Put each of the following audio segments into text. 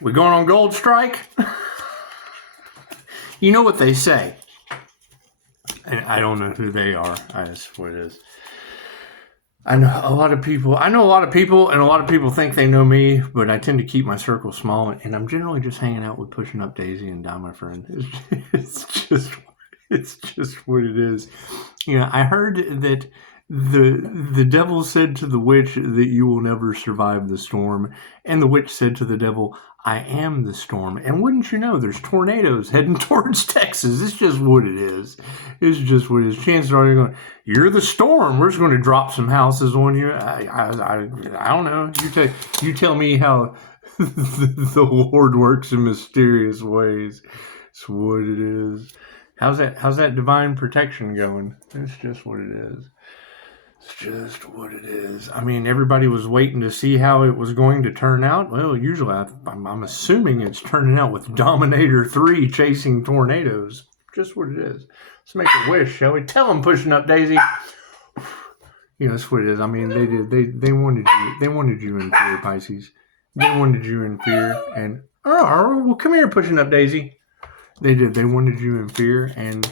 We going on gold strike? You know what they say. And I don't know who they are. That's what it is. I know a lot of people, and a lot of people think they know me, but I tend to keep my circle small, and I'm generally just hanging out with Pushing Up Daisy and Don, my friend. It's just what it is. You know, I heard that the devil said to the witch that you will never survive the storm, and the witch said to the devil, I am the storm. And wouldn't you know, there's tornadoes heading towards Texas. It's just what it is. It's just what it is. Chances are you're going, you're the storm. We're just going to drop some houses on you. I don't know. You tell me how the Lord works in mysterious ways. It's what it is. How's that divine protection going? It's just what it is. It's just what it is. I mean, everybody was waiting to see how it was going to turn out. Well, usually I'm assuming it's turning out with Dominator 3 chasing tornadoes. Just what it is. Let's make a wish, shall we? Tell them, Pushing Up Daisy. You know, that's what it is. I mean, they wanted you in fear, Pisces. They wanted you in fear, and well, come here, Pushing Up Daisy. They did. They wanted you in fear, and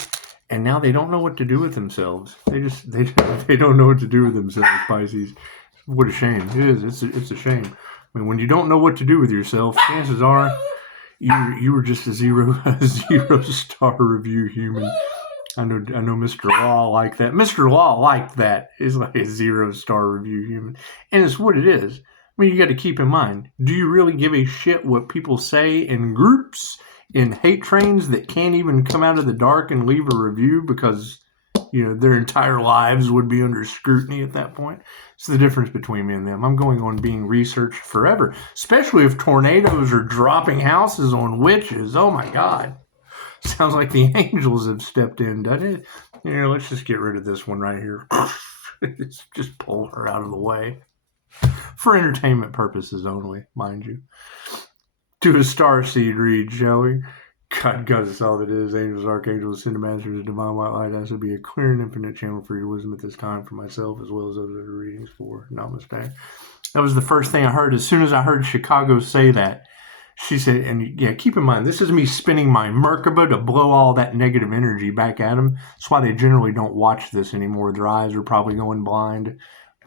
now they don't know what to do with themselves. They don't know what to do with themselves, Pisces. What a shame. It is. It's a shame. I mean, when you don't know what to do with yourself, chances are you were just a zero star review human. I know Mr. Law like that. Mr. Law like that is like a 0-star review human. And it's what it is. I mean, you got to keep in mind, do you really give a shit what people say in groups, in hate trains that can't even come out of the dark and leave a review because, you know, their entire lives would be under scrutiny at that point? It's the difference between me and them. I'm going on being researched forever, especially if tornadoes are dropping houses on witches. Oh my God. Sounds like the angels have stepped in, doesn't it? You know, let's just get rid of this one right here. Just pull her out of the way. For entertainment purposes only, mind you. Do a starseed read, shall we? God, that's all that is. Angels, archangels, ascended masters, divine white light. That should be a clear and infinite channel for your wisdom at this time for myself as well as those other readings for Namaste. That was the first thing I heard. As soon as I heard Chicago say that, she said, and yeah, keep in mind, this is me spinning my Merkaba to blow all that negative energy back at them. That's why they generally don't watch this anymore. Their eyes are probably going blind.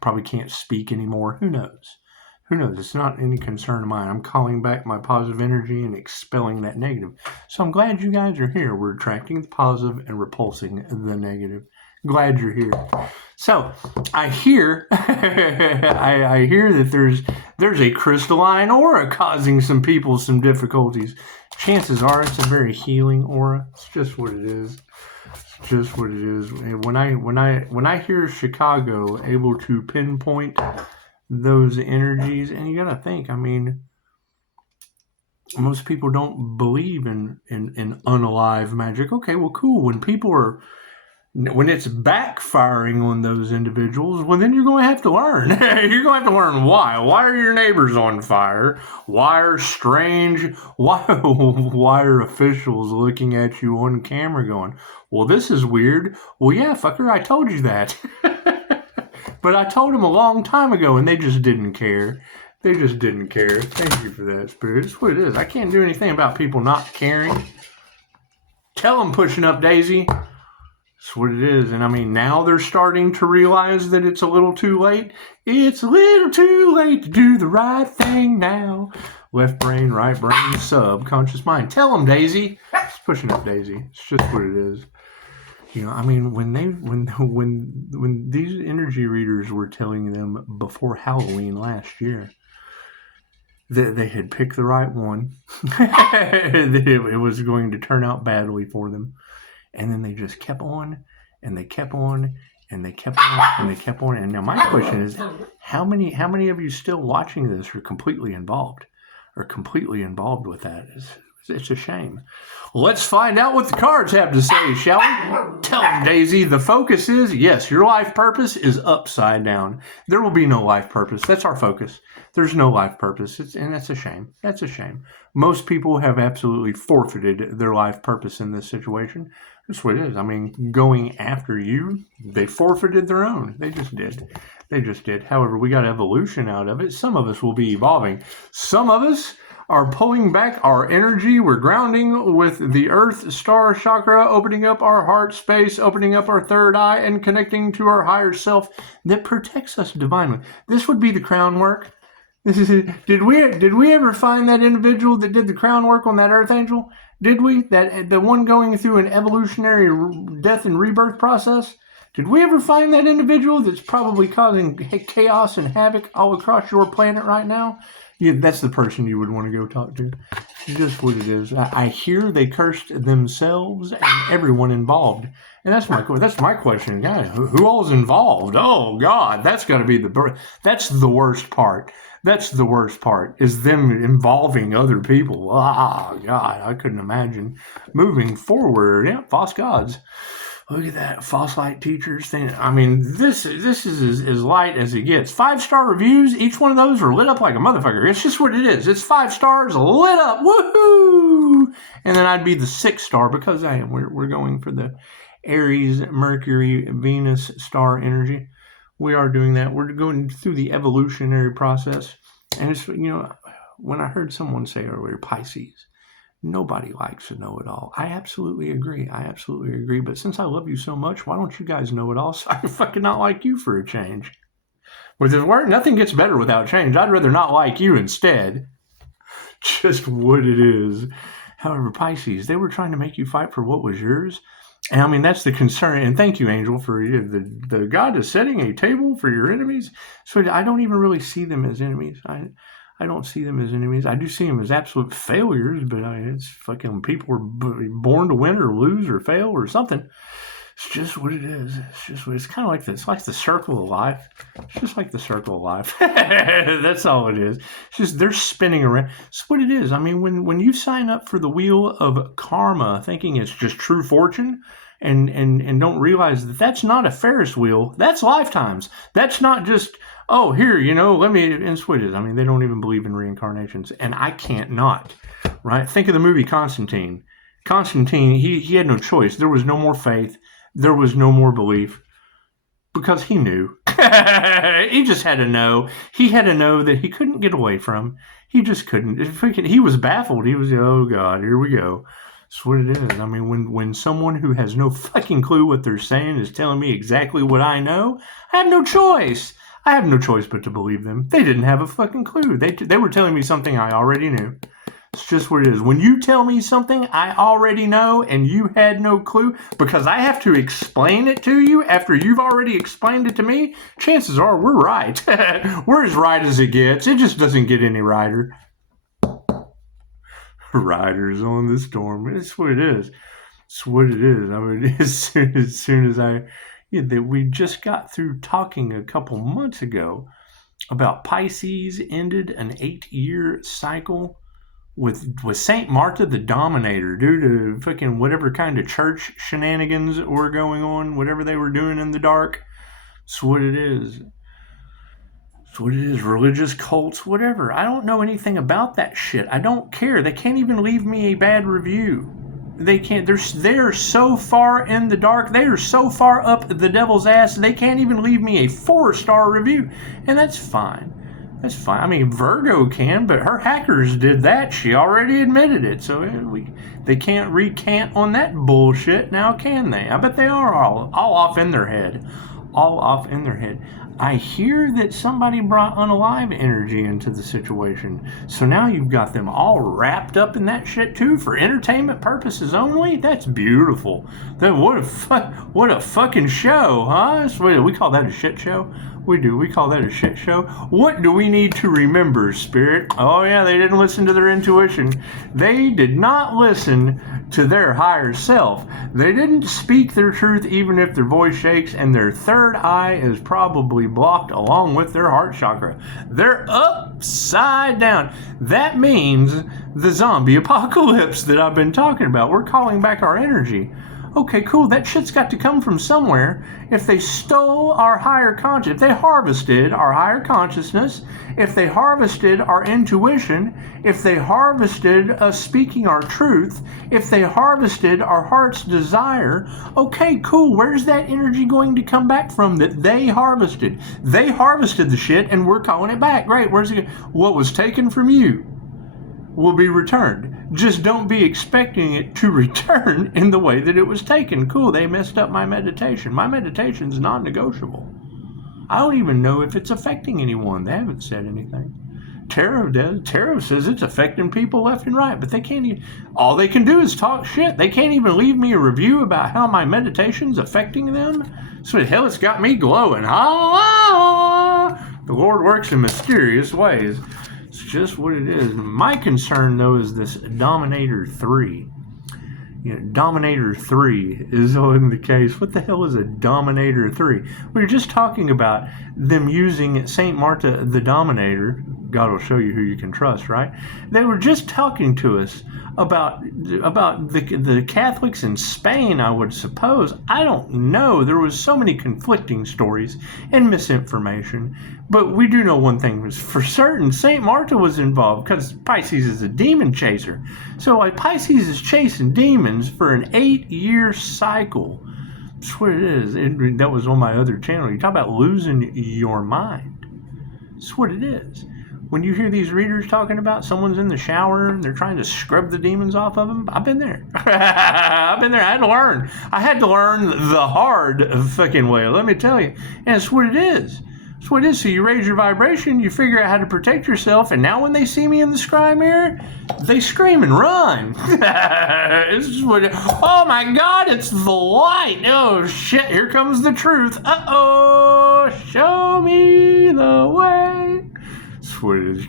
Probably can't speak anymore. Who knows? Who knows? It's not any concern of mine. I'm calling back my positive energy and expelling that negative. So I'm glad you guys are here. We're attracting the positive and repulsing the negative. Glad you're here. So I hear, I hear that there's a crystalline aura causing some people some difficulties. Chances are it's a very healing aura. It's just what it is. It's just what it is. And when I hear Chicago able to pinpoint those energies, and you gotta think, I mean, most people don't believe in unalive magic. Okay, well, cool. When it's backfiring on those individuals, well, then you're going to have to learn. You're going to have to learn why. Why are your neighbors on fire? Why are why are officials looking at you on camera going, well, this is weird. Well, yeah, fucker, I told you that. But I told them a long time ago, and they just didn't care. They just didn't care. Thank you for that, Spirit. It's what it is. I can't do anything about people not caring. Tell them, Pushing Up Daisy. That's what it is. And I mean, now they're starting to realize that it's a little too late. It's a little too late to do the right thing now. Left brain, right brain, subconscious mind. Tell them, Daisy. It's Pushing Up Daisy. It's just what it is. You know, I mean, when these energy readers were telling them before Halloween last year that they had picked the right one, it was going to turn out badly for them. And then they just kept on, and they kept on, and they kept on, and they kept on. And now my question is, how many of you still watching this are completely involved with that? It's a shame. Let's find out what the cards have to say, shall we? Tell them, Daisy. The focus is, yes, your life purpose is upside down. There will be no life purpose. That's our focus. There's no life purpose. And that's a shame. That's a shame. Most people have absolutely forfeited their life purpose in this situation. That's what it is. I mean, going after you, they forfeited their own. They just did. They just did. However, we got evolution out of it. Some of us will be evolving. Some of us are pulling back our energy. We're grounding with the Earth Star Chakra, opening up our heart space, opening up our third eye, and connecting to our higher self that protects us divinely. This would be the crown work. This is it. Did we ever find that individual that did the crown work on that Archangel? Did we? That the one going through an evolutionary death and rebirth process? Did we ever find that individual that's probably causing chaos and havoc all across your planet right now? Yeah, that's the person you would want to go talk to. It's just what it is. I hear they cursed themselves and everyone involved. And that's my question. God, who all is involved? Oh, God, that's got to be that's the worst part. That's the worst part, is them involving other people. Ah, God, I couldn't imagine moving forward. Yeah, false gods. Look at that, false light teachers thing. I mean, this is as light as it gets. 5-star reviews, each one of those are lit up like a motherfucker. It's just what it is. It's 5 stars lit up, woohoo! And then I'd be the 6-star because we're going for the Aries, Mercury, Venus star energy. We are doing that. We're going through the evolutionary process. And it's, when I heard someone say earlier, Pisces, nobody likes to know it all. I absolutely agree. But since I love you so much, why don't you guys know it all so I can fucking not like you for a change? With this word, nothing gets better without change. I'd rather not like you instead. Just what it is. However, Pisces, they were trying to make you fight for what was yours. And I mean, that's the concern. And thank you, Angel, for the God is setting a table for your enemies. So I don't even really see them as enemies. I don't see them as enemies. I do see them as absolute failures, but it's fucking people are born to win or lose or fail or something. It's just what it is. It's kind of like this. It's like the circle of life. It's just like the circle of life. That's all it is. It's just they're spinning around. It's what it is. I mean, when you sign up for the wheel of karma, thinking it's just true fortune, and don't realize that that's not a Ferris wheel. That's lifetimes. That's not just, oh, here, let me, and what it is. I mean, they don't even believe in reincarnations, and I can't not, right? Think of the movie Constantine. Constantine, he had no choice. There was no more faith. There was no more belief because he knew. He just had to know. He had to know that he couldn't get away from. He just couldn't. He was baffled. He was, oh, God, here we go. That's what it is. I mean, when someone who has no fucking clue what they're saying is telling me exactly what I know, I have no choice. I have no choice but to believe them. They didn't have a fucking clue. They were telling me something I already knew. It's just what it is. When you tell me something I already know and you had no clue, because I have to explain it to you after you've already explained it to me, chances are we're right. We're as right as it gets. It just doesn't get any righter. Riders on the storm. It's what it is. It's what it is. I mean, as soon as we just got through talking a couple months ago about Pisces ended an 8-year cycle with Saint Martha the Dominator due to fucking whatever kind of church shenanigans were going on, whatever they were doing in the dark. It's what it is. It's what it is. Religious cults, whatever. I don't know anything about that shit. I don't care. They can't even leave me a bad review. They can't. They're so far in the dark. They are so far up the devil's ass. They can't even leave me a 4-star review. And that's fine. That's fine. I mean, Virgo can, but her hackers did that. She already admitted it. So they can't recant on that bullshit now, can they? I bet they are all off in their head. All off in their head. I hear that somebody brought unalive energy into the situation. So now you've got them all wrapped up in that shit too for entertainment purposes only? That's beautiful. What a fucking show, huh? We call that a shit show? We do. We call that a shit show. What do we need to remember, Spirit? Oh yeah, they didn't listen to their intuition. They did not listen to their higher self. They didn't speak their truth even if their voice shakes, and their third eye is probably blocked along with their heart chakra. They're upside down. That means the zombie apocalypse that I've been talking about. We're calling back our energy. Okay, cool. That shit's got to come from somewhere. If they stole our higher conscious, if they harvested our higher consciousness, if they harvested our intuition, if they harvested us speaking our truth, if they harvested our heart's desire, okay, cool. Where's that energy going to come back from that they harvested? They harvested the shit and we're calling it back. Great. Where's it? What was taken from you? will be returned. Just don't be expecting it to return in the way that it was taken. Cool, they messed up my meditation. My meditation's non-negotiable. I don't even know if it's affecting anyone. They haven't said anything. Tarot does. Tarot says it's affecting people left and right, but they can't even, all they can do is talk shit. They can't even leave me a review about how my meditation's affecting them. So the hell, it's got me glowing. Ah, the Lord works in mysterious ways. It's just what it is. My concern, though, is this Dominator 3. You know, Dominator 3 is in the case. What the hell is a Dominator 3? We were just talking about them using St. Martha the Dominator. God will show you who you can trust, right? They were just talking to us about the Catholics in Spain, I would suppose. I don't know. There was so many conflicting stories and misinformation. But we do know one thing was for certain. St. Martha was involved because Pisces is a demon chaser. So like Pisces is chasing demons for an 8-year cycle. That's what it is. That was on my other channel. You talk about losing your mind. That's what it is. When you hear these readers talking about someone's in the shower and they're trying to scrub the demons off of them, I've been there. I've been there. I had to learn. I had to learn the hard fucking way, let me tell you. And it's what it is. It's what it is. So you raise your vibration, you figure out how to protect yourself, and now when they see me in the scry mirror, they scream and run. This is what oh my God, it's the light. Oh shit, here comes the truth. Uh-oh, show me the way. That's what it is.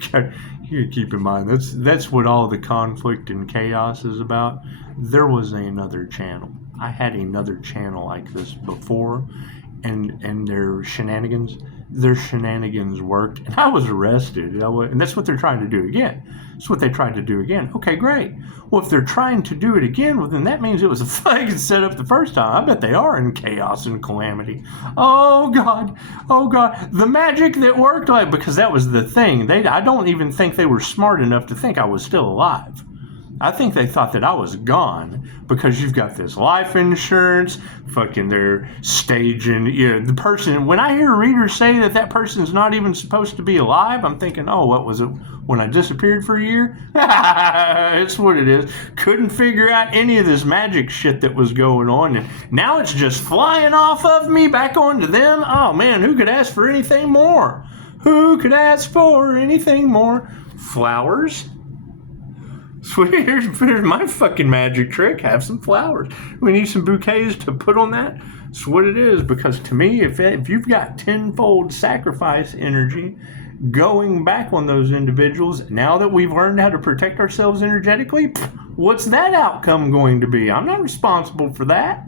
You keep in mind, that's what all the conflict and chaos is about. There was another channel. I had another channel like this before, and their shenanigans worked, and I was arrested. And that's what they're trying to do again. That's what they tried to do again. Okay, great. Well, if they're trying to do it again, well, then that means it was a fucking setup the first time. I bet they are in chaos and calamity. Oh God, the magic that worked, like, because that was the thing. I don't even think they were smart enough to think I was still alive. I think they thought that I was gone because you've got this life insurance, fucking they're staging, the person, when I hear readers say that person's not even supposed to be alive, I'm thinking, oh, what was it, when I disappeared for a year? It's what it is. Couldn't figure out any of this magic shit that was going on, and now it's just flying off of me back onto them. Oh man, who could ask for anything more? Who could ask for anything more? Flowers? Sweet, here's my fucking magic trick. Have some flowers. We need some bouquets to put on that. That's what it is. Because to me, if you've got tenfold sacrifice energy going back on those individuals, now that we've learned how to protect ourselves energetically, what's that outcome going to be? I'm not responsible for that.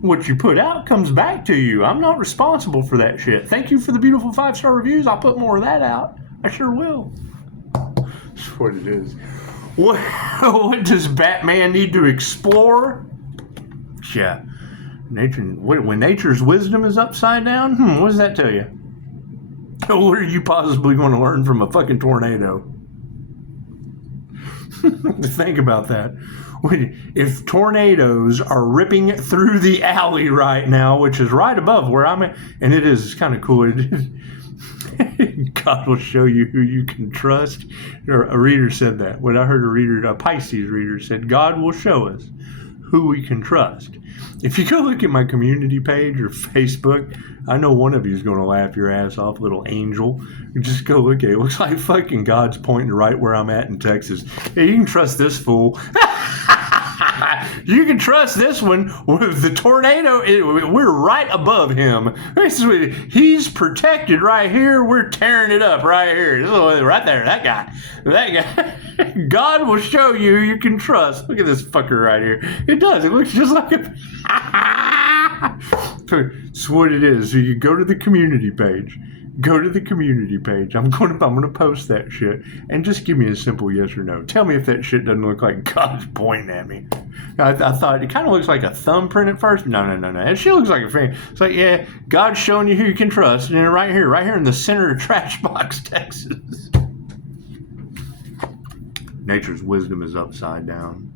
What you put out comes back to you. I'm not responsible for that shit. Thank you for the beautiful 5-star reviews. I'll put more of that out. I sure will. That's what it is. What does Batman need to explore? Yeah. When nature's wisdom is upside down, what does that tell you? What are you possibly going to learn from a fucking tornado? Think about that. If tornadoes are ripping through the alley right now, which is right above where I'm at, and it's kind of cool. God will show you who you can trust. A reader said that. When I heard a Pisces reader said, God will show us who we can trust. If you go look at my community page or Facebook, I know one of you is going to laugh your ass off, little angel. Just go look at it. It looks like fucking God's pointing right where I'm at in Texas. Hey, you can trust this fool. You can trust this one with the tornado. We're right above him. He's protected right here. We're tearing it up right here. Right there. That guy. God will show you who you can trust. Look at this fucker right here. It does. It looks just like a... That's what it is. So you go to the community page. I'm gonna post that shit, and just give me a simple yes or no. Tell me if that shit doesn't look like God's pointing at me. I thought it kind of looks like a thumbprint at first. No. That shit looks like a finger. It's like, yeah, God's showing you who you can trust, and right here in the center of Trash Box, Texas. Nature's wisdom is upside down.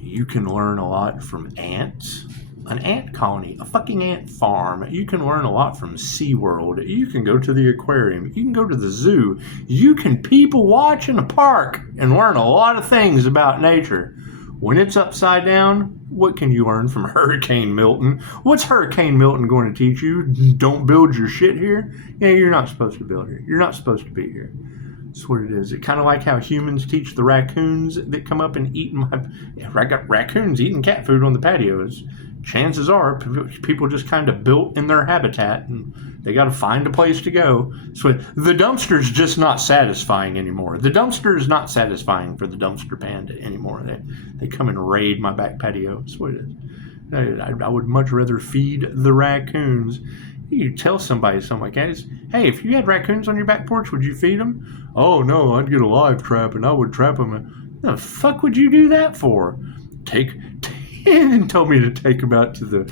You can learn a lot from ants. an ant colony, a fucking ant farm. You can learn a lot from SeaWorld. You can go to the aquarium. You can go to the zoo. You can people watch in a park and learn a lot of things about nature. When it's upside down, what can you learn from Hurricane Milton? What's Hurricane Milton going to teach you? Don't build your shit here? Yeah, you're not supposed to build here. You're not supposed to be here. That's what it is. It's kind of like how humans teach the raccoons that come up and eat my... I got raccoons eating cat food on the patios. Chances are people just kind of built in their habitat and they got to find a place to go. So the dumpster's just not satisfying anymore. The dumpster is not satisfying for the dumpster panda anymore. They come and raid my back patio. That's what it is. I would much rather feed the raccoons. You tell somebody something like that. Hey, if you had raccoons on your back porch, would you feed them? Oh, no, I'd get a live trap and I would trap them. The fuck would you do that for? And told me to take them out to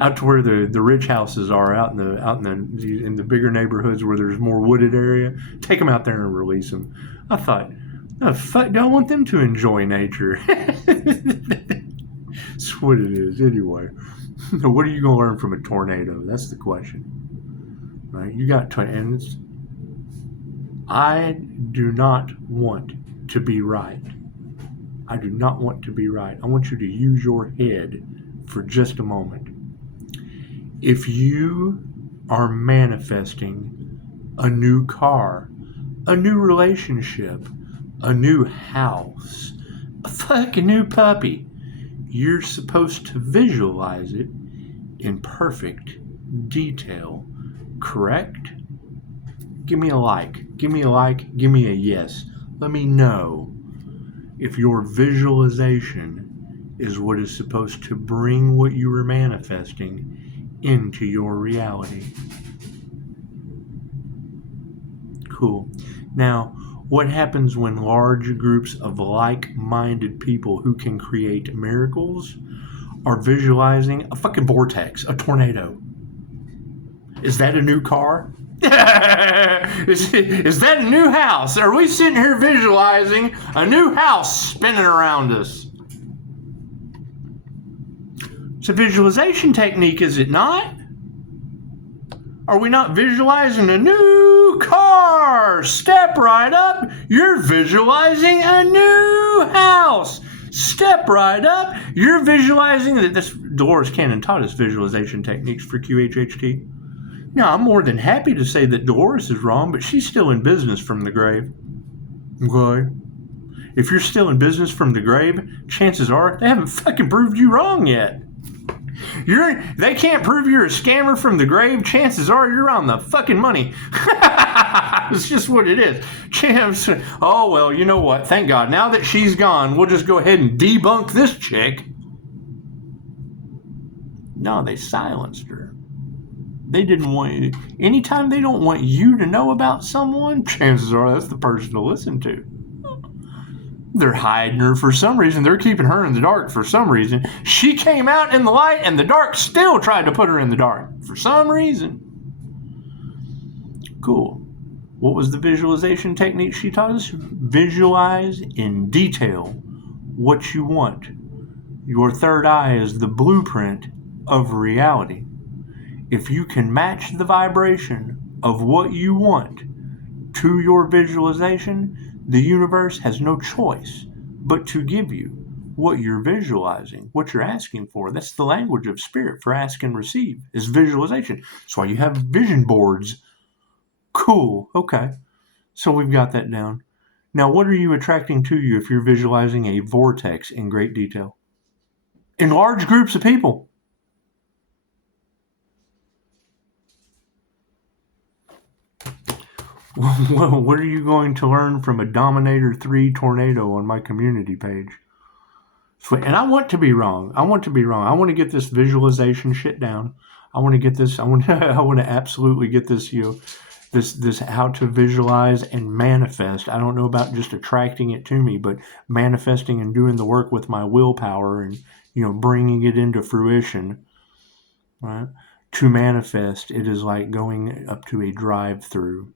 out to where the rich houses are, out in the bigger neighborhoods where there's more wooded area. Take them out there and release them. I thought, the fuck, don't want them to enjoy nature. That's what it is, anyway. What are you gonna learn from a tornado? That's the question. Right? You got tornadoes. I do not want to be right. I do not want to be right. I want you to use your head for just a moment. If you are manifesting a new car, a new relationship, a new house, a fucking new puppy, you're supposed to visualize it in perfect detail, correct? Give me a like. Give me a like. Give me a yes. Let me know if your visualization is what is supposed to bring what you are manifesting into your reality. Cool. Now, what happens when large groups of like-minded people who can create miracles are visualizing a fucking vortex, a tornado? Is that a new car? Is that a new house? Are we sitting here visualizing a new house spinning around us? It's a visualization technique, is it not? Are we not visualizing a new car? Step right up. You're visualizing a new house. Step right up. You're visualizing that. This Dolores Cannon taught us visualization techniques for QHHT. Now, I'm more than happy to say that Dolores is wrong, but she's still in business from the grave. Okay? If you're still in business from the grave, chances are they haven't fucking proved you wrong yet. They can't prove you're a scammer from the grave. Chances are you're on the fucking money. It's just what it is. Oh, well, you know what? Thank God. Now that she's gone, we'll just go ahead and debunk this chick. No, they silenced her. They didn't want you. Anytime they don't want you to know about someone, chances are that's the person to listen to. They're hiding her for some reason. They're keeping her in the dark for some reason. She came out in the light and the dark still tried to put her in the dark for some reason. Cool. What was the visualization technique she taught us? Visualize in detail what you want. Your third eye is the blueprint of reality. If you can match the vibration of what you want to your visualization, the universe has no choice but to give you what you're visualizing, what you're asking for. That's the language of spirit for ask and receive, is visualization. That's why you have vision boards. Cool. Okay. So we've got that down. Now, what are you attracting to you if you're visualizing a vortex in great detail? In large groups of people. What are you going to learn from a Dominator 3 tornado on my community page? And I want to be wrong. I want to get this visualization shit down. I want to get this. I want to absolutely get this. This how to visualize and manifest. I don't know about just attracting it to me, but manifesting and doing the work with my willpower and bringing it into fruition. Right? To manifest, it is like going up to a drive-through.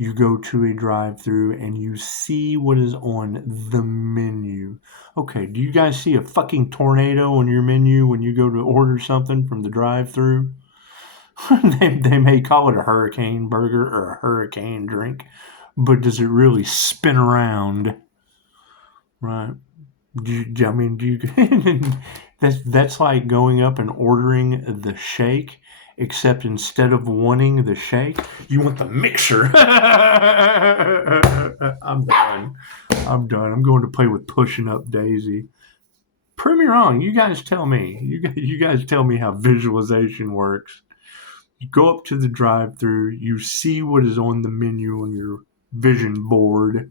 You go to a drive-thru and you see what is on the menu. Okay, do you guys see a fucking tornado on your menu when you go to order something from the drive-thru? They may call it a hurricane burger or a hurricane drink, but does it really spin around? Right. That's like going up and ordering the shake, except instead of wanting the shake, you want the mixer. I'm done. I'm going to play with Pushing Up Daisy. Prove me wrong. You guys tell me. You guys tell me how visualization works. You go up to the drive-thru. You see what is on the menu on your vision board.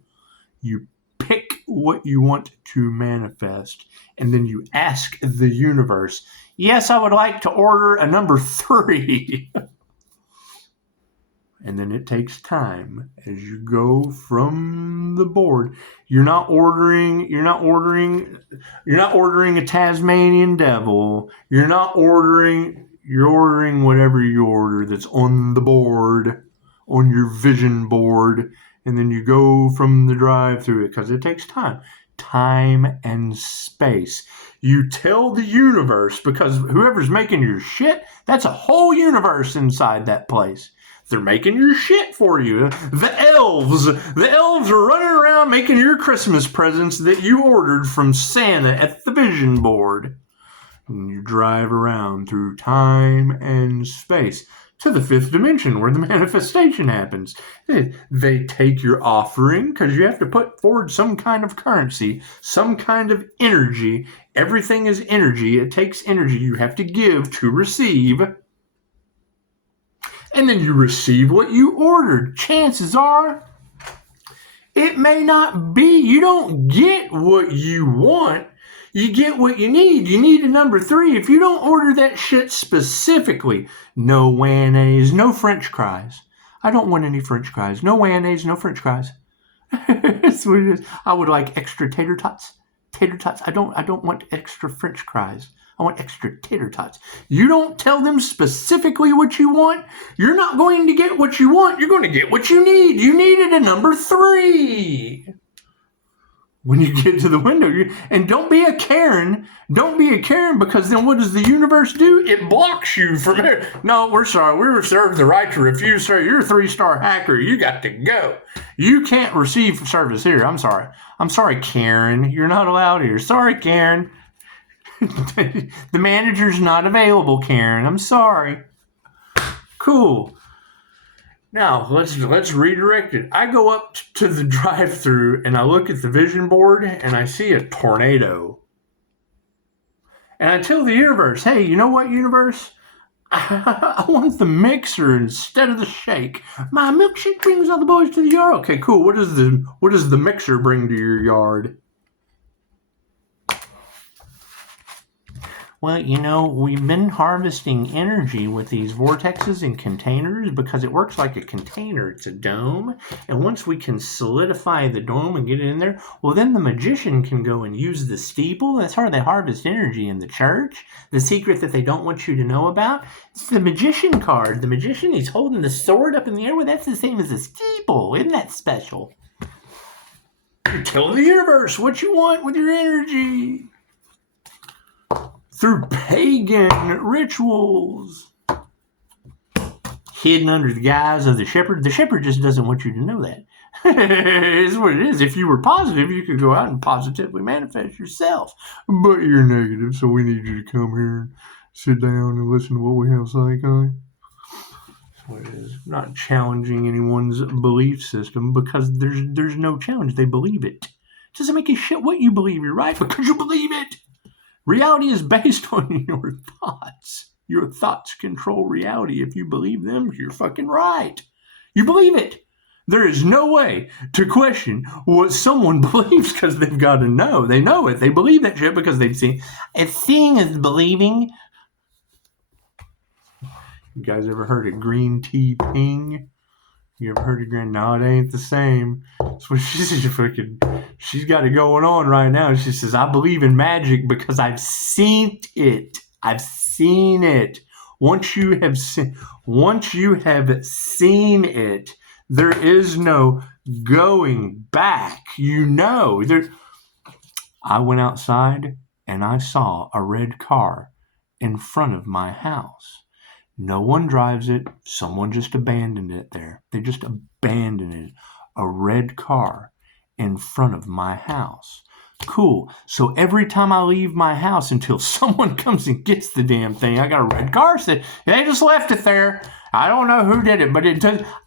You pick what you want to manifest, and then you ask the universe, yes, I would like to order a number 3. And then it takes time as you go from the board. You're not ordering a Tasmanian devil. You're ordering whatever you order that's on the board, on your vision board. And then you go from the drive-thru because it takes time and space. You tell the universe, because whoever's making your shit, that's a whole universe inside that place. They're making your shit for you. The elves are running around making your Christmas presents that you ordered from Santa at the vision board. And you drive around through time and space to the 5th dimension where the manifestation happens. They take your offering because you have to put forward some kind of currency, some kind of energy. Everything is energy. It takes energy you have to give to receive. And then you receive what you ordered. Chances are it may not be. You don't get what you want. You get what you need. You need a number 3. If you don't order that shit specifically, no mayonnaise, no French fries. I don't want any French fries. No mayonnaise, no French fries. That's what it is. I would like extra tater tots. Tater tots. I don't want extra French fries. I want extra tater tots. You don't tell them specifically what you want, you're not going to get what you want. You're going to get what you need. You needed a number 3. When you get to the window, and don't be a Karen. Don't be a Karen, because then what does the universe do? It blocks you from it. No, we're sorry. We reserve the right to refuse, sir. You're a 3-star hacker. You got to go. You can't receive service here. I'm sorry. I'm sorry, Karen. You're not allowed here. Sorry, Karen. The manager's not available, Karen. I'm sorry. Cool. Now, let's redirect it. I go up to the drive-thru and I look at the vision board and I see a tornado. And I tell the universe, hey, you know what, universe? I want the mixer instead of the shake. My milkshake brings all the boys to the yard. Okay, cool. What does the mixer bring to your yard? Well, we've been harvesting energy with these vortexes and containers because it works like a container. It's a dome. And once we can solidify the dome and get it in there, well, then the magician can go and use the steeple. That's how they harvest energy in the church. The secret that they don't want you to know about, it's the magician card. The magician, he's holding the sword up in the air. Well, that's the same as a steeple. Isn't that special? You tell the universe what you want with your energy. Through pagan rituals, hidden under the guise of the shepherd. The shepherd just doesn't want you to know that. It's what it is. If you were positive, you could go out and positively manifest yourself. But you're negative, so we need you to come here and sit down and listen to what we have to say, okay? That's what it is. I'm not challenging anyone's belief system because there's no challenge. They believe it. It doesn't make a shit what you believe. You're right because you believe it. Reality is based on your thoughts. Your thoughts control reality. If you believe them, you're fucking right. You believe it. There is no way to question what someone believes because they've got to know. They know it. They believe that shit because they've seen. If seeing is believing. You guys ever heard of green tea ping? You ever heard of green? No, it ain't the same. That's what she's got it going on right now. She says, I believe in magic because I've seen it. I've seen it. Once you have seen it, There is no going back. I went outside and I saw a red car in front of my house. No one drives it. Someone just abandoned it there. They just abandoned it. A red car in front of my house. Cool. So every time I leave my house until someone comes and gets the damn thing, I got a red car. They just left it there. I don't know who did it, but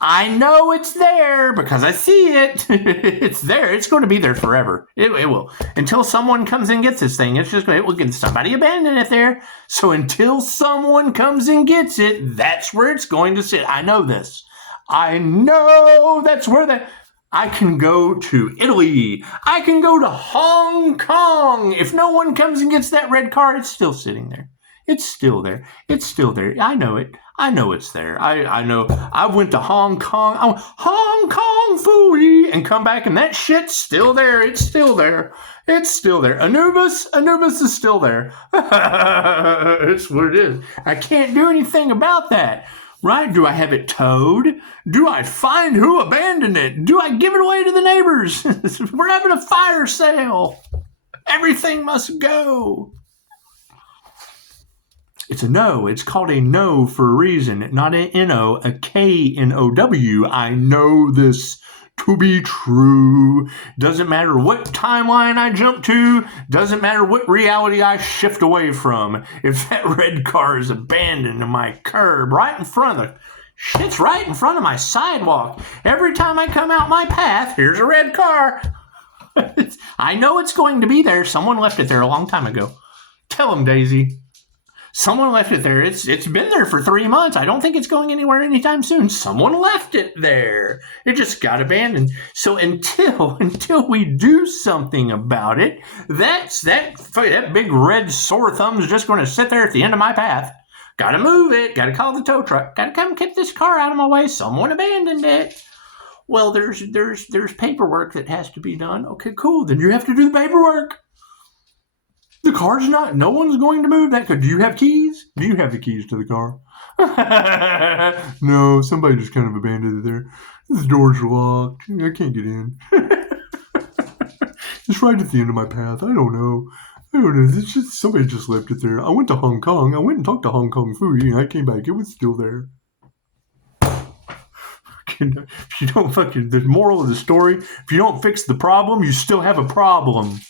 I know it's there because I see it. It's there. It's going to be there forever. It will. Until someone comes and gets this thing, somebody abandoned it there. So until someone comes and gets it, that's where it's going to sit. I know this. I know that's where I can go to Italy. I can go to Hong Kong. If no one comes and gets that red car, it's still sitting there. It's still there. It's still there. I know it. I know it's there. I know. I went to Hong Kong. Hong Kong fooey, and come back, and that shit's still there. It's still there. It's still there. Anubis is still there. It's what it is. I can't do anything about that. Right? Do I have it towed? Do I find who abandoned it? Do I give it away to the neighbors? We're having a fire sale. Everything must go. It's a no. It's called a no for a reason, not an N-O, a K-N-O-W. I know this to be true. Doesn't matter what timeline I jump to. Doesn't matter what reality I shift away from. If that red car is abandoned in my curb right in front of shit's right in front of my sidewalk. Every time I come out my path, here's a red car. I know it's going to be there. Someone left it there a long time ago. Tell them, Daisy. Someone left it there. It's been there for 3 months. I don't think it's going anywhere anytime soon. Someone left it there. It just got abandoned. So until we do something about it, that big red sore thumb is just going to sit there at the end of my path. Got to move it. Got to call the tow truck. Got to come get this car out of my way. Someone abandoned it. Well, there's paperwork that has to be done. Okay, cool. Then you have to do the paperwork. The car's no one's going to move that. Do you have keys? Do you have the keys to the car? No, somebody just kind of abandoned it there. This door's locked. I can't get in. It's right at the end of my path. I don't know. It's just somebody just left it there. I went to Hong Kong. I went and talked to Hong Kong Fooey, and I came back. It was still there. If you don't the moral of the story, if you don't fix the problem, you still have a problem.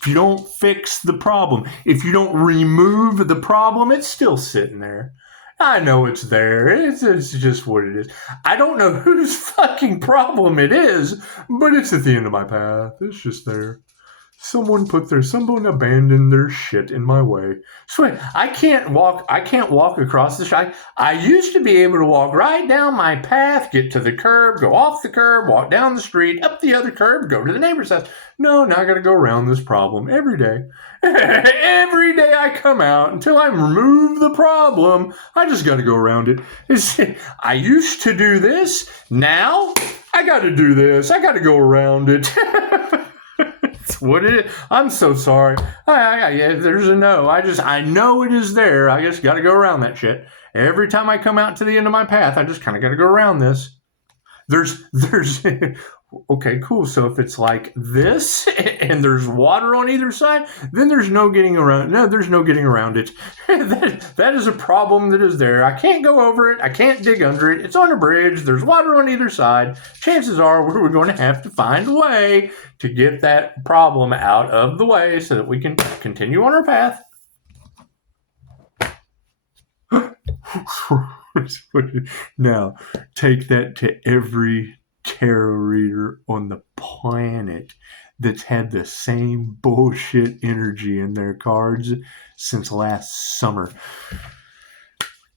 If you don't fix the problem, if you don't remove the problem, it's still sitting there. I know it's there. It's just what it is. I don't know whose fucking problem it is, but it's at the end of my path. It's just there. Someone abandoned their shit in my way. So I can't walk across the street. I used to be able to walk right down my path, get to the curb, go off the curb, walk down the street, up the other curb, go to the neighbor's house. No, now I got to go around this problem every day. Every day I come out until I remove the problem. I just got to go around it. I used to do this. Now I got to do this. I got to go around it. What it is. I'm so sorry. There's a no. I know it is there. I just got to go around that shit. Every time I come out to the end of my path, I just kind of got to go around this. There's okay, cool. So if it's like this and there's water on either side, then there's no getting around. No, there's no getting around it. That is a problem that is there. I can't go over it. I can't dig under it. It's on a bridge. There's water on either side. Chances are we're going to have to find a way to get that problem out of the way so that we can continue on our path. Now, take that to every tarot reader on the planet that's had the same bullshit energy in their cards since last summer.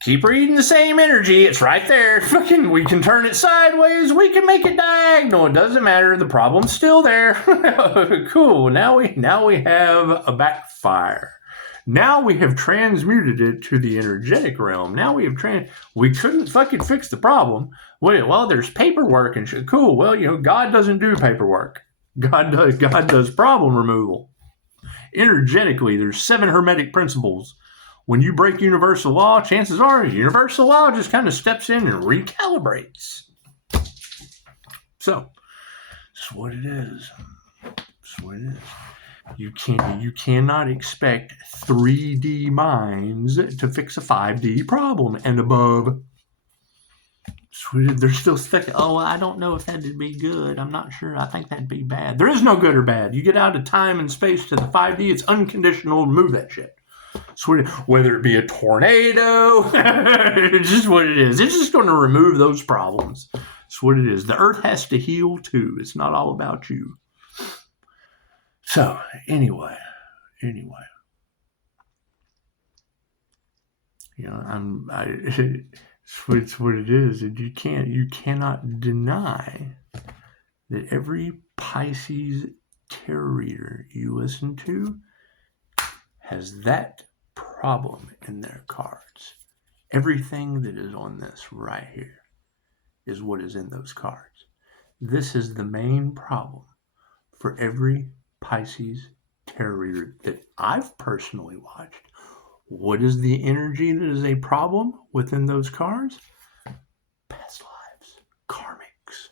Keep reading the same energy. It's right there. Fucking, we can turn it sideways. We can make it diagonal. It doesn't matter. The problem's still there. Cool. Now we have a backfire. Now we have transmuted it to the energetic realm. Now we couldn't fucking fix the problem. Well, there's paperwork and shit. Cool. Well, God doesn't do paperwork. God does problem removal. Energetically, there's 7 hermetic principles. When you break universal law, chances are universal law just kind of steps in and recalibrates. So, that's what it is. That's what it is. You cannot expect 3D minds to fix a 5D problem and above. They're still stuck. Oh, I don't know if that'd be good. I'm not sure. I think that'd be bad. There is no good or bad. You get out of time and space to the 5D, it's unconditional. Move that shit. Whether it be a tornado, it's just what it is. It's just going to remove those problems. It's what it is. The earth has to heal too. It's not all about you. So, anyway. You know, it's what it is. And you cannot deny that every Pisces tarot reader you listen to has that problem in their cards. Everything that is on this right here is what is in those cards. This is the main problem for every Pisces tarot reader that I've personally watched. What is the energy that is a problem within those cards? Past lives. Karmics.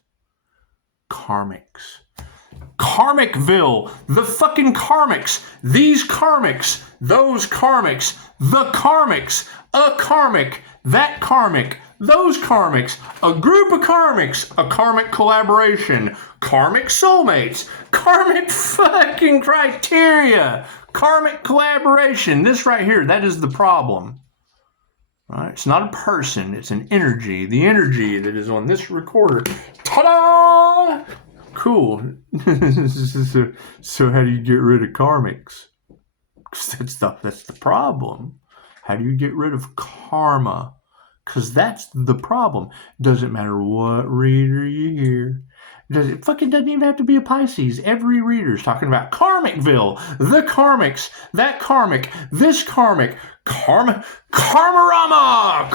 Karmicville. The fucking karmics. These karmics. Those karmics. The karmics. A karmic. That karmic. Those karmics. A group of karmics. A karmic collaboration. Karmic soulmates. Karmic fucking criteria. Karmic collaboration. This right here, that is the problem. Right? It's not a person, it's an energy. The energy that is on this recorder. Ta-da! Cool. So how do you get rid of karmics? That's the problem. How do you get rid of karma? Because that's the problem. Doesn't matter what reader you hear. It fucking doesn't even have to be a Pisces. Every reader's talking about Karmicville, the karmics, that karmic, this karmic, karma, karmarama,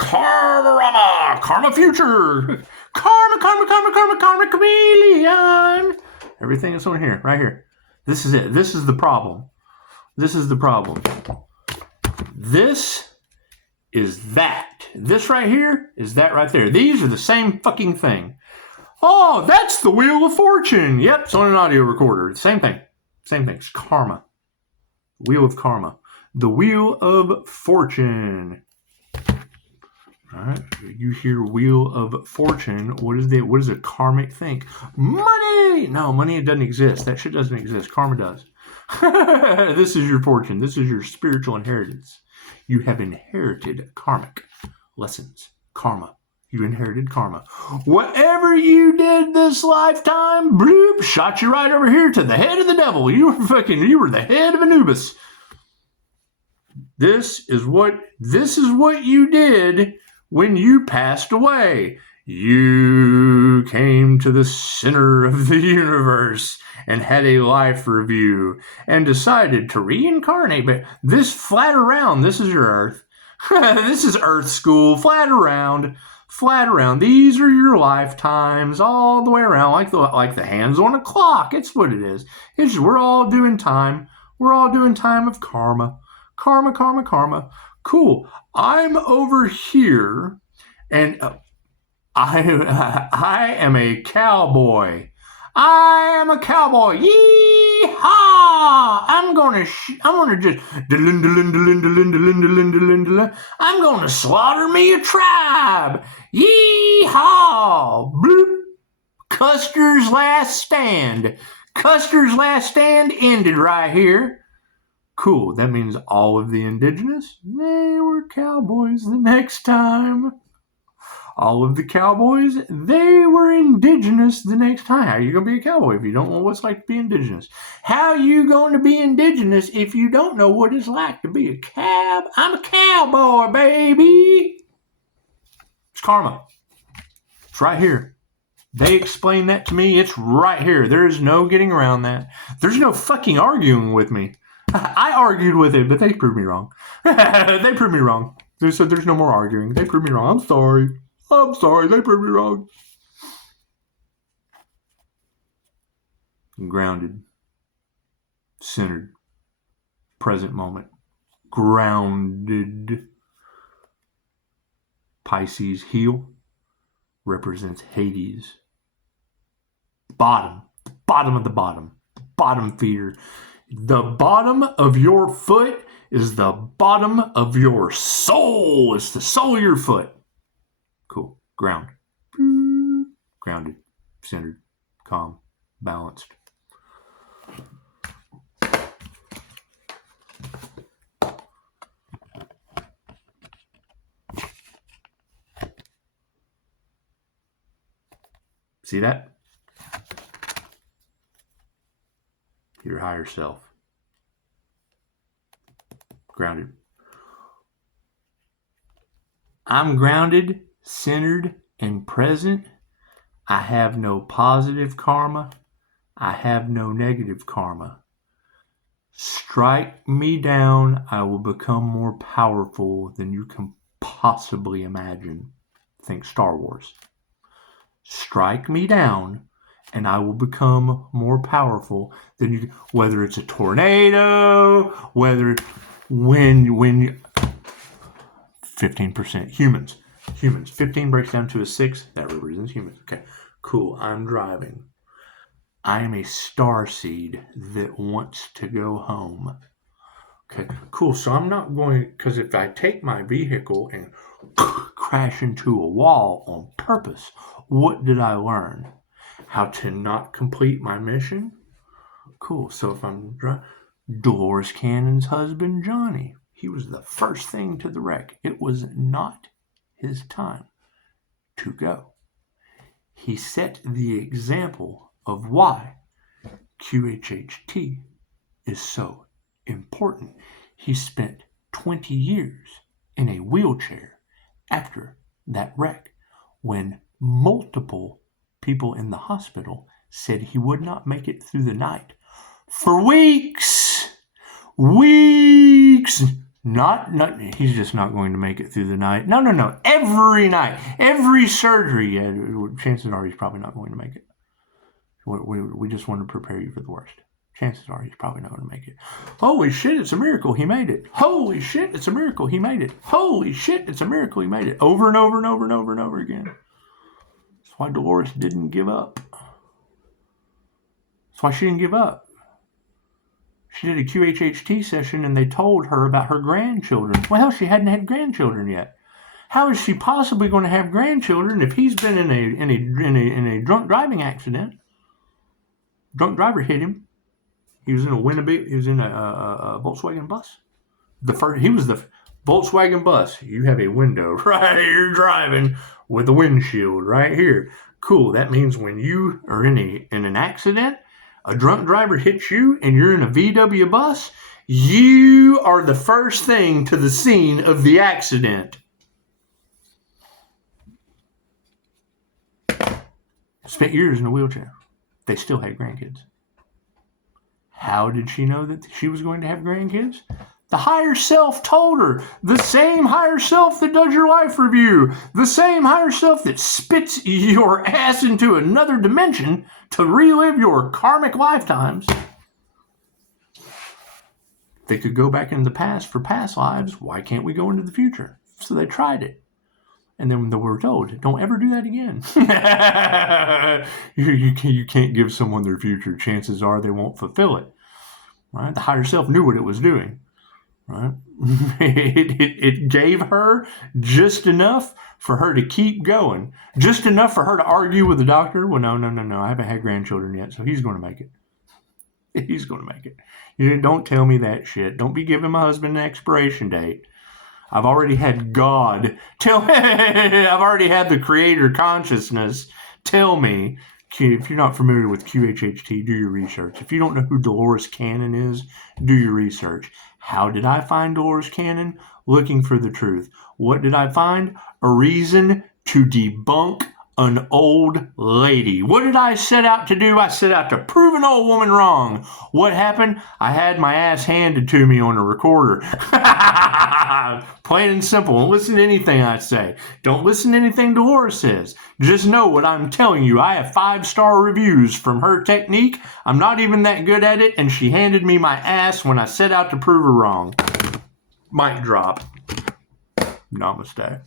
karma future, karma chameleon. Everything is on here, right here. This is it. This is the problem. This is the problem. This is that. This right here is that right there. These are the same fucking thing. Oh, that's the Wheel of Fortune. Yep, it's on an audio recorder. Same thing. It's karma. Wheel of Karma. The Wheel of Fortune. All right. You hear Wheel of Fortune. What does a karmic think? Money! No, money doesn't exist. That shit doesn't exist. Karma does. This is your fortune. This is your spiritual inheritance. You have inherited karmic lessons. Karma. You inherited karma. Whatever you did this lifetime, bloop, shot you right over here to the head of the devil. You were the head of Anubis. This is what you did when you passed away. You came to the center of the universe and had a life review and decided to reincarnate. But this flat around, this is your Earth. This is Earth school, flat around. These are your lifetimes all the way around, like the hands on a clock. It's what it is. We're all doing time. We're all doing time of karma. Karma. Cool. I'm over here, and I am a cowboy. I am a cowboy. Yee-haw! I'm gonna just I'm gonna slaughter me a tribe. Yee-haw! Bloop. Custer's last stand. Custer's last stand ended right here. Cool. That means all of the indigenous, they were cowboys the next time. All of the cowboys, they were indigenous the next time. How are you going to be a cowboy if you don't know what it's like to be indigenous? How are you going to be indigenous if you don't know what it's like to be a cab? I'm a cowboy, baby. It's karma. It's right here. They explained that to me. It's right here. There is no getting around that. There's no fucking arguing with me. I argued with it, but they proved me wrong. They proved me wrong. They said there's no more arguing. They proved me wrong. I'm sorry. They proved me wrong. Grounded. Centered. Present moment. Grounded. Pisces heel represents Hades. bottom of the bottom feeder. The bottom of your foot is the bottom of your soul. It's the sole of your foot. Cool. Grounded, centered, calm, balanced. See that? Your higher self. Grounded. I'm grounded, centered, and present. I have no positive karma. I have no negative karma. Strike me down, I will become more powerful than you can possibly imagine. Think Star Wars. Strike me down, and I will become more powerful than you. Whether it's a tornado, when 15% humans. 15 breaks down to a 6. That represents humans. Okay, cool. I'm driving. I am a starseed that wants to go home. Okay, cool. So I'm not going, because if I take my vehicle and crash into a wall on purpose, what did I learn? How to not complete my mission? Cool. So if I'm Dolores Cannon's husband, Johnny, he was the first thing to the wreck. It was not his time to go. He set the example of why QHHT is so important. He spent 20 years in a wheelchair after that wreck when multiple people in the hospital said he would not make it through the night for weeks. Not he's just not going to make it through the night. No. Every night, every surgery, chances are he's probably not going to make it. We just want to prepare you for the worst. Chances are he's probably not going to make it. Holy shit, it's a miracle he made it. Holy shit, it's a miracle he made it. Holy shit, it's a miracle he made it. Over and over and over and over and over again. That's why Dolores didn't give up. That's why she didn't give up. She did a QHHT session and they told her about her grandchildren. Well, she hadn't had grandchildren yet. How is she possibly going to have grandchildren if he's been in a drunk driving accident? Drunk driver hit him. He was in a Volkswagen bus. He was the Volkswagen bus. You have a window right here. You're driving with a windshield right here. Cool. That means when you are in an accident, a drunk driver hits you and you're in a VW bus, you are the first thing to the scene of the accident. Spent years in a wheelchair. They still had grandkids. How did she know that she was going to have grandkids? The higher self told her. The same higher self that does your life review. The same higher self that spits your ass into another dimension to relive your karmic lifetimes. They could go back into the past for past lives. Why can't we go into the future? So they tried it. And then they were told, don't ever do that again. You can't give someone their future. Chances are they won't fulfill it. Right? The higher self knew what it was doing. Right? It gave her just enough for her to keep going. Just enough for her to argue with the doctor. Well, no. I haven't had grandchildren yet, so he's going to make it. He's going to make it. Don't tell me that shit. Don't be giving my husband an expiration date. I've already had God I've already had the creator consciousness tell me. If you're not familiar with QHHT, do your research. If you don't know who Dolores Cannon is, do your research. How did I find Dolores Cannon? Looking for the truth. What did I find? A reason to debunk an old lady. What did I set out to do? I set out to prove an old woman wrong. What happened? I had my ass handed to me on a recorder. Plain and simple. Don't listen to anything I say. Don't listen to anything Dolores says. Just know what I'm telling you. I have 5-star reviews from her technique. I'm not even that good at it, and she handed me my ass when I set out to prove her wrong. Mic drop. Namaste.